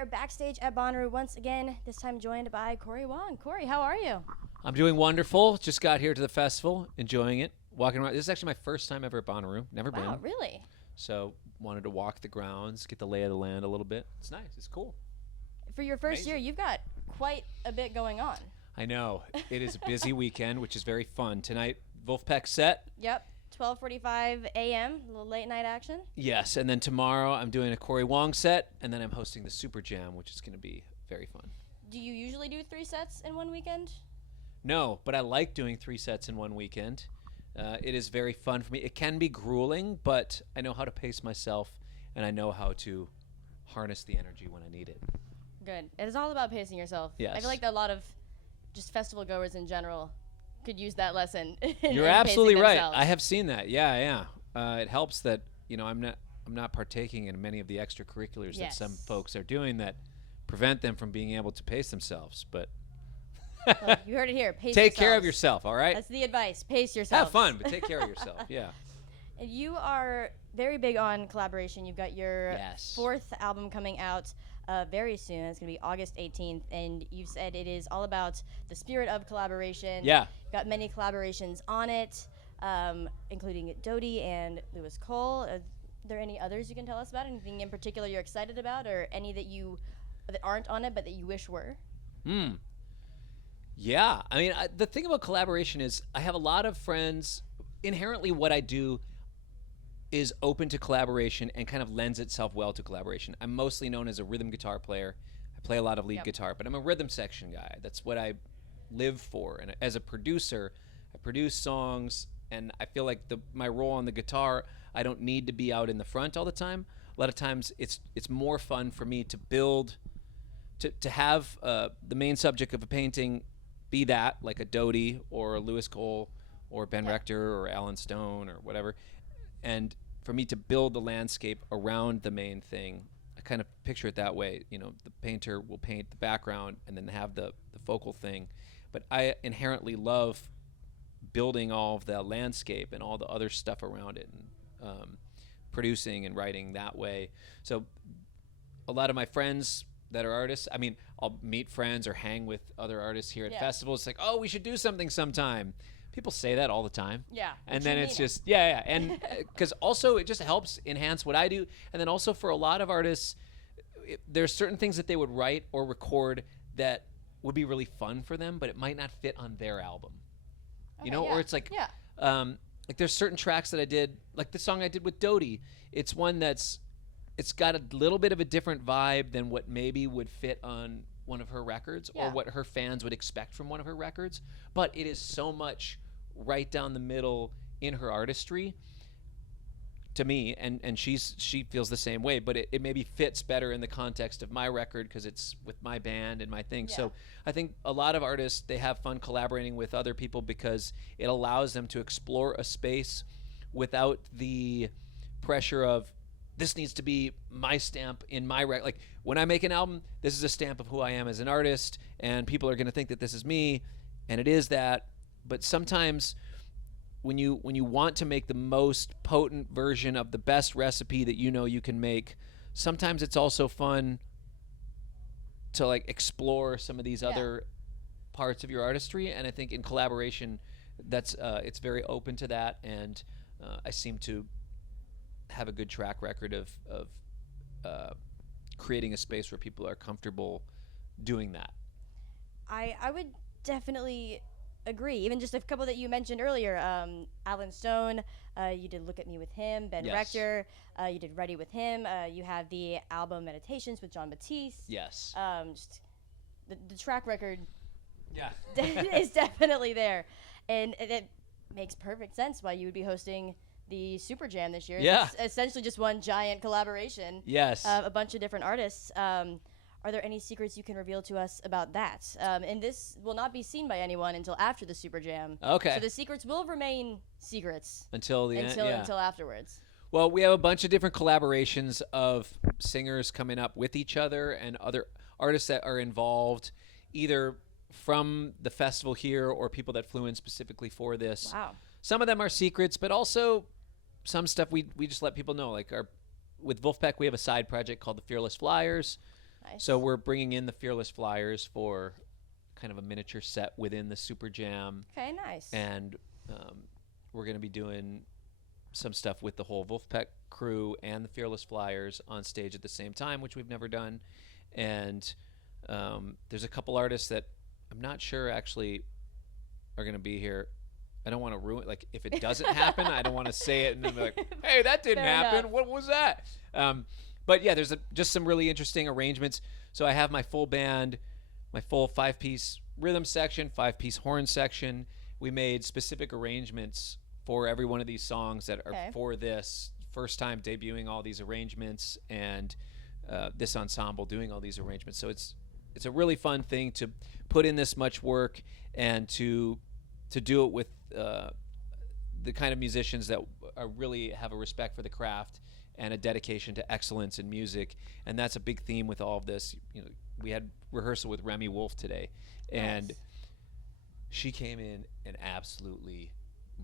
are backstage at Bonnaroo once again, this time joined by Cory Wong. Cory, how are you? I'm doing wonderful. Just got here to the festival, enjoying it, walking around. This is actually my first time ever at Bonnaroo. Never been. Wow, really? So wanted to walk the grounds, get the lay of the land a little bit. It's nice. It's cool. For your first year, you've got quite a bit going on. I know. It is a busy weekend, which is very fun. Tonight, Wolfpack set. Yep, 12:45 a.m., a little late night action. Yes, and then tomorrow I'm doing a Cory Wong set, and then I'm hosting the Superjam, which is going to be very fun. Do you usually do 3 sets in one weekend? No, but I like doing 3 sets in one weekend. It is very fun for me. It can be grueling, but I know how to pace myself, and I know how to harness the energy when I need it. Good. It is all about pacing yourself. Yes. I feel like a lot of just festival goers in general could use that lesson. You're absolutely right. I have seen that. Yeah. It helps that I'm not partaking in many of the extracurriculars that some folks are doing that prevent them from being able to pace themselves. But well, you heard it here. Pace take care of yourself. All right. That's the advice. Pace yourself. Have fun, but take care of yourself. Yeah. And you are very big on collaboration. You've got your 4th album coming out very soon. It's going to be August 18th. And you've said it is all about the spirit of collaboration. Yeah. You've got many collaborations on it, including Dodie and Lewis Cole. Are there any others you can tell us about? Anything in particular you're excited about, or any that aren't on it but that you wish were? Yeah. I mean, the thing about collaboration is I have a lot of friends. Inherently, what I do is open to collaboration and kind of lends itself well to collaboration. I'm mostly known as a rhythm guitar player. I play a lot of lead guitar, but I'm a rhythm section guy. That's what I live for. And as a producer, I produce songs, and I feel like my role on the guitar, I don't need to be out in the front all the time. A lot of times it's more fun for me to build, to have the main subject of a painting be that, like a Dodie or a Lewis Cole or Ben Rector or Alan Stone or whatever, and for me to build the landscape around the main thing. I kind of picture it that way. The painter will paint the background and then have the focal thing. But I inherently love building all of the landscape and all the other stuff around it, and producing and writing that way. So a lot of my friends that are artists, I mean, I'll meet friends or hang with other artists here at festivals. It's like, oh, we should do something sometime. People say that all the time. Yeah. And then it's just, and because also it just helps enhance what I do. And then also for a lot of artists, there's certain things that they would write or record that would be really fun for them, but it might not fit on their album. Or it's like, like there's certain tracks that I did, like the song I did with Dodie. It's one it's got a little bit of a different vibe than what maybe would fit on one of her records or what her fans would expect from one of her records, but it is so much right down the middle in her artistry to me, and she feels the same way, but it maybe fits better in the context of my record because it's with my band and my thing. So I think a lot of artists, they have fun collaborating with other people because it allows them to explore a space without the pressure of this needs to be my stamp in my record. Like when I make an album, this is a stamp of who I am as an artist, and people are going to think that this is me, and it is that. But sometimes when you want to make the most potent version of the best recipe that you can make, sometimes it's also fun to like explore some of these other parts of your artistry. And I think in collaboration, that's it's very open to that, and I seem to have a good track record of creating a space where people are comfortable doing that. I would definitely agree. Even just a couple that you mentioned earlier, Alan Stone, you did Look at Me with him. Ben Rector, you did Ready with him. You have the album Meditations with John Batiste. Yes. Just the track record Yeah. is definitely there. And it makes perfect sense why you would be hosting the Superjam this year. Yeah. It's essentially just one giant collaboration. Yes. A bunch of different artists. Are there any secrets you can reveal to us about that? And this will not be seen by anyone until after the Superjam. Okay. So the secrets will remain secrets until the end. Until afterwards. Well, we have a bunch of different collaborations of singers coming up with each other and other artists that are involved, either from the festival here or people that flew in specifically for this. Wow. Some of them are secrets, but also some stuff we just let people know. Like with Wolfpack, we have a side project called the Fearless Flyers. Nice. So we're bringing in the Fearless Flyers for kind of a miniature set within the Superjam. Okay, nice. And we're going to be doing some stuff with the whole Wolfpack crew and the Fearless Flyers on stage at the same time, which we've never done. And there's a couple artists that I'm not sure actually are going to be here. I don't want to ruin, like, if it doesn't happen, I don't want to say it and then be like, hey, that didn't happen. Enough. What was that? But yeah, there's just some really interesting arrangements. So I have my full band, my full 5-piece rhythm section, 5-piece horn section. We made specific arrangements for every one of these songs that are for this first time debuting all these arrangements, and this ensemble doing all these arrangements. So it's a really fun thing to put in this much work and to do it with the kind of musicians that really have a respect for the craft and a dedication to excellence in music. And that's a big theme with all of this. You know, we had rehearsal with Remy Wolf today, and she came in and absolutely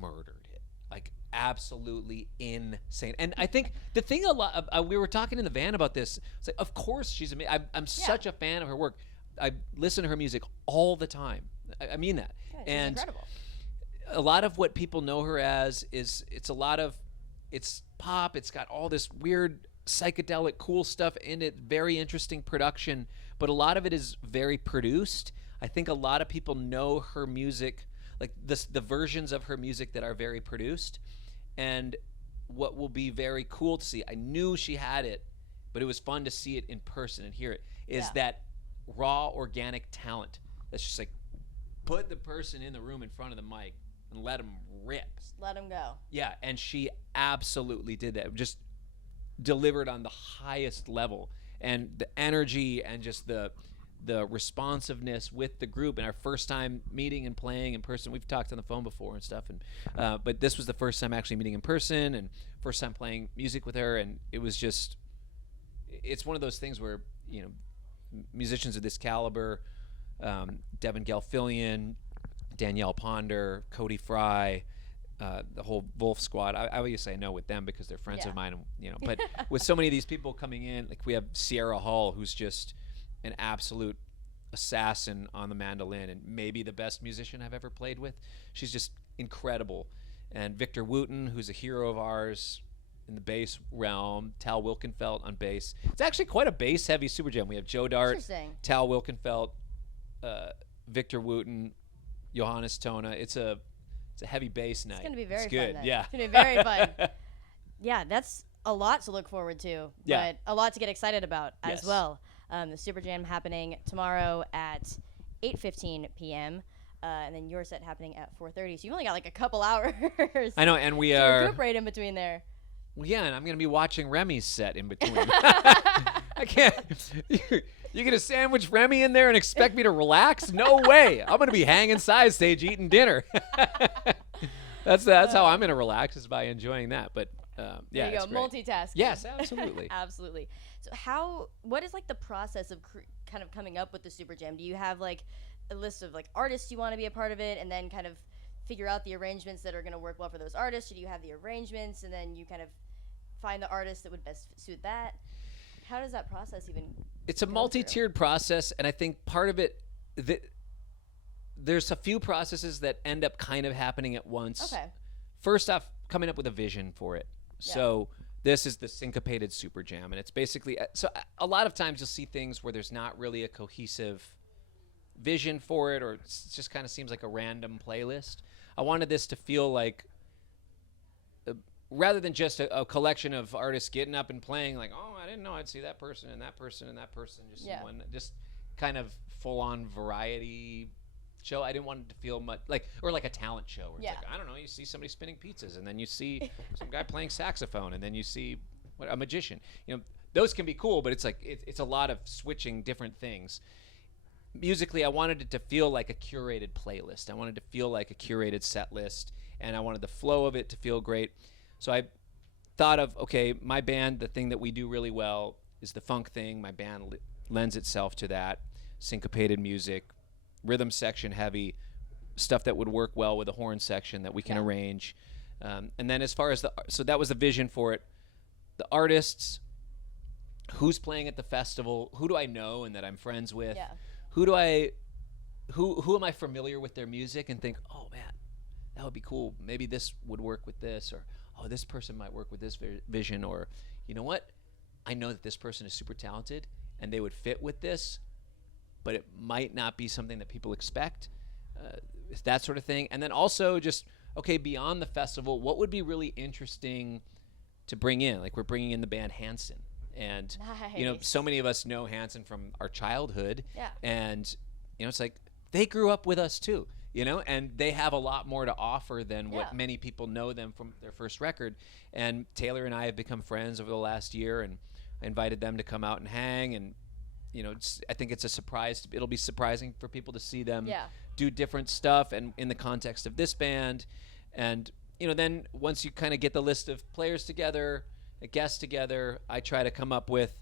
murdered it. Like, absolutely insane. And I think the thing we were talking in the van about this. It's like, of course she's amazing. I'm such a fan of her work. I listen to her music all the time. I mean that. Yeah, she's and incredible. A lot of what people know her as is it's pop. It's got all this weird psychedelic cool stuff in it, very interesting production, but a lot of it is very produced. I think a lot of people know her music, like the versions of her music that are very produced. And what will be very cool to see, I knew she had it, but it was fun to see it in person and hear it, is that raw organic talent that's just like, put the person in the room in front of the mic and let them rip. Just let them go. Yeah, and she absolutely did that. Just delivered on the highest level, and the energy and just the responsiveness with the group. And our first time meeting and playing in person. We've talked on the phone before and stuff, and but this was the first time actually meeting in person and first time playing music with her. And it was just, it's one of those things where, you know, musicians of this caliber, Devin Gelfillion, Danielle Ponder, Cody Fry, the whole Wolf squad. I obviously know with them because they're friends of mine, you know. But with so many of these people coming in, like we have Sierra Hall, who's just an absolute assassin on the mandolin and maybe the best musician I've ever played with. She's just incredible. And Victor Wooten, who's a hero of ours in the bass realm, Tal Wilkenfeld on bass. It's actually quite a bass-heavy Superjam. We have Joe Dart, Tal Wilkenfeld, Victor Wooten, Johannes Tona. It's a heavy bass night. It's going to be very fun. Good. Then. Yeah. It's going to be very fun. Yeah, that's a lot to look forward to, Yeah. but a lot to get excited about as well. The Superjam happening tomorrow at 8:15 p.m. And then your set happening at 4:30. So you've only got like a couple hours. I know, and we to are recuperate in between there. Well, yeah, and I'm going to be watching Remy's set in between. I can't. You get a sandwich Remy in there and expect me to relax? No way. I'm going to be hanging side stage eating dinner. That's how I'm going to relax, is by enjoying that. But yeah, there you go, great. multitasking. Yes, absolutely. Absolutely. So what is like the process of kind of coming up with the Superjam? Do you have like a list of like artists you want to be a part of it, and then kind of figure out the arrangements that are going to work well for those artists? Or do you have the arrangements and then you kind of find the artist that would best suit that? How does that process even It's a multi-tiered process, and I think part of it, there's a few processes that end up kind of happening at once. Okay. First off, coming up with a vision for it. Yeah. So this is the Syndicated Superjam, and it's basically, so a lot of times you'll see things where there's not really a cohesive vision for it, or it just kind of seems like a random playlist. I wanted this to feel like, rather than just a collection of artists getting up and playing, like, oh, I didn't know I'd see that person and that person and that person, just in one, just kind of full-on variety show. I didn't want it to feel much like a talent show where it's like, I don't know, you see somebody spinning pizzas, and then you see some guy playing saxophone, and then you see a magician. You know, those can be cool, but it's like it's a lot of switching different things. Musically, I wanted it to feel like a curated playlist. I wanted it to feel like a curated set list, and I wanted the flow of it to feel great. So I thought of, okay, my band, the thing that we do really well is the funk thing. My band lends itself to that. Syncopated music, rhythm section heavy, stuff that would work well with a horn section that we can arrange. And then as far as so that was the vision for it. The artists, who's playing at the festival, who do I know and that I'm friends with, Yeah. who am I familiar with their music and think, oh man, that would be cool. Maybe this would work with this, or oh, this person might work with this vision, or you know what? I know that this person is super talented and they would fit with this, but it might not be something that people expect. That sort of thing. And then also just, okay, beyond the festival, what would be really interesting to bring in? Like we're bringing in the band Hanson. And, you know, so many of us know Hanson from our childhood. Yeah. And, you know, it's like they grew up with us too, you know, and they have a lot more to offer than what many people know them from their first record. And Taylor and I have become friends over the last year, and I invited them to come out and hang. And, you know, I think it's a surprise. It'll be surprising for people to see them do different stuff and in the context of this band. And, you know, then once you kind of get the list of players together, guests together, I try to come up with,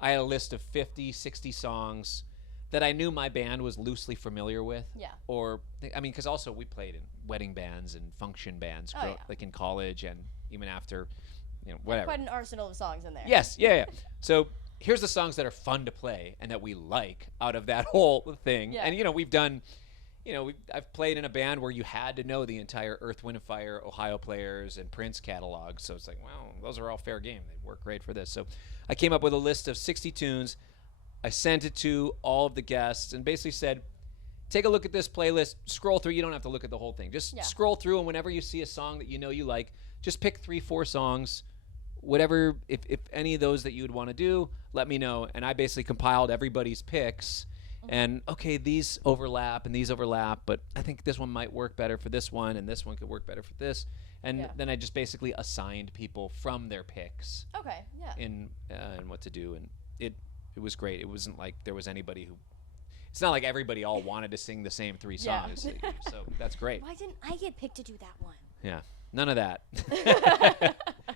I had a list of 50, 60 songs that I knew my band was loosely familiar with. Yeah. Or, I mean, because also we played in wedding bands and function bands, like in college and even after, you know, whatever. Quite an arsenal of songs in there. Yes, yeah. So here's the songs that are fun to play and that we like out of that whole thing. Yeah. And, you know, we've done, you know, I've played in a band where you had to know the entire Earth, Wind & Fire, Ohio Players, and Prince catalog. So it's like, well, those are all fair game. They work great for this. So I came up with a list of 60 tunes. I sent it to all of the guests and basically said, take a look at this playlist, scroll through. You don't have to look at the whole thing. Just scroll through, and whenever you see a song that you know you like, just pick 3-4 songs. Whatever, if any of those that you would want to do, let me know. And I basically compiled everybody's picks. And, okay, these overlap and these overlap, but I think this one might work better for this one, and this one could work better for this. And then I just basically assigned people from their picks in what to do. And it was great. It wasn't like there was anybody who – it's not like everybody all wanted to sing the same 3 songs. So that's great. Why didn't I get picked to do that one? Yeah. None of that.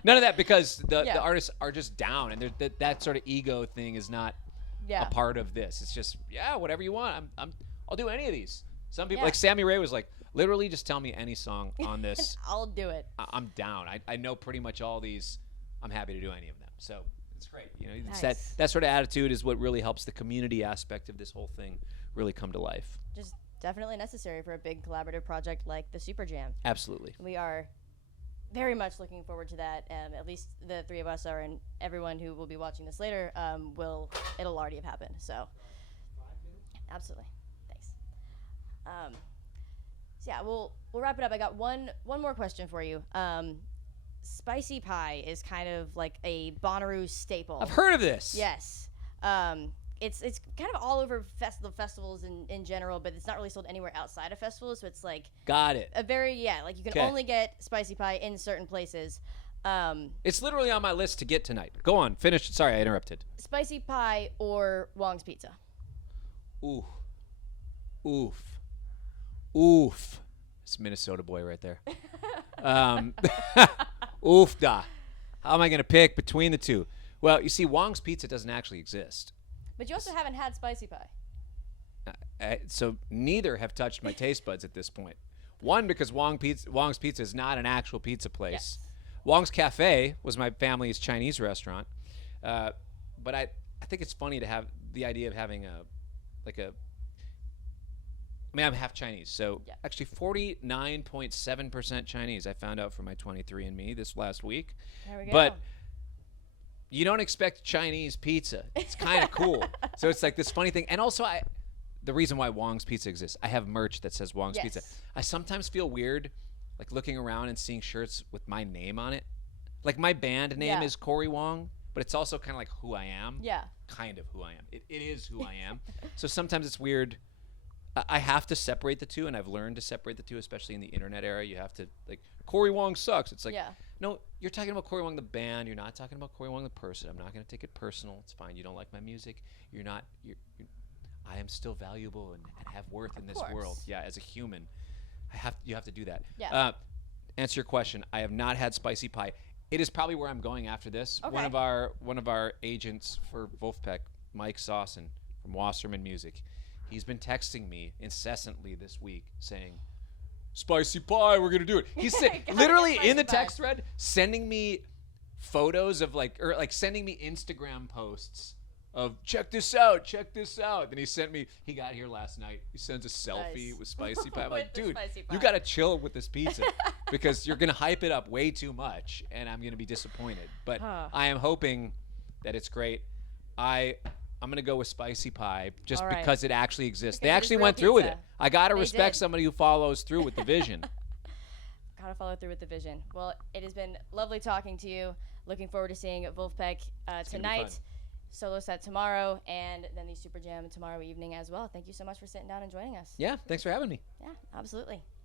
None of that, because the artists are just down, and that sort of ego thing is not – a part of this. It's just, whatever you want. I'll do any of these. Some people, like Sammy Ray was like, literally just tell me any song on this. I'll do it. I'm down. I know pretty much all these. I'm happy to do any of them. So it's great. You know, it's Nice. that sort of attitude is what really helps the community aspect of this whole thing really come to life. Just definitely necessary for a big collaborative project like the Superjam. Absolutely. We are very much looking forward to that. At least the 3 of us are, and everyone who will be watching this later it'll already have happened. So absolutely. Thanks. So yeah, we'll wrap it up. I got one more question for you. Spicy pie is kind of like a Bonnaroo staple. I've heard of this. Yes. It's kind of all over festivals in general, but it's not really sold anywhere outside of festivals. So it's like Got it. a very like you can only get spicy pie in certain places. It's literally on my list to get tonight. Go on, finish. Sorry, I interrupted. Spicy pie or Wong's Pizza. Ooh, oof. It's Minnesota boy right there. Oof da. How am I gonna pick between the two? Well, you see, Wong's Pizza doesn't actually exist. But you also haven't had spicy pie. So neither have touched my taste buds at this point. One, because Wong's Pizza is not an actual pizza place. Yes. Wong's Cafe was my family's Chinese restaurant. But I think it's funny to have the idea of having I'm half Chinese. So actually 49.7% Chinese I found out from my 23andMe this last week. There we go. But you don't expect Chinese pizza. It's kind of cool. So it's like this funny thing. And also, the reason why Wong's Pizza exists, I have merch that says Wong's Pizza. I sometimes feel weird, like looking around and seeing shirts with my name on it. Like my band name is Cory Wong, but it's also kind of like who I am. Yeah. Kind of who I am. It is who I am. So sometimes it's weird. I have to separate the two, and I've learned to separate the two, especially in the internet era. You have to, like, Cory Wong sucks. It's like, no, you're talking about Cory Wong the band. You're not talking about Cory Wong the person. I'm not going to take it personal. It's fine. You don't like my music. I am still valuable and have worth in this world. Yeah, as a human, you have to do that. Yeah. Answer your question. I have not had spicy pie. It is probably where I'm going after this. Okay. One of our agents for Wolfpack, Mike Sauson from Wasserman Music, he's been texting me incessantly this week saying, spicy pie, we're going to do it. He's literally in the text thread sending me photos of like sending me Instagram posts of check this out. Then he got here last night. He sends a selfie with spicy pie. I'm like, dude, you got to chill with this pizza because you're going to hype it up way too much and I'm going to be disappointed. But I am hoping that it's great. I'm going to go with spicy pie just because it actually exists. They actually went through with it. I got to respect somebody who follows through with the vision. Got to follow through with the vision. Well, it has been lovely talking to you. Looking forward to seeing Wolfpack tonight. Solo set tomorrow, and then the Superjam tomorrow evening as well. Thank you so much for sitting down and joining us. Yeah, thanks for having me. Yeah, absolutely.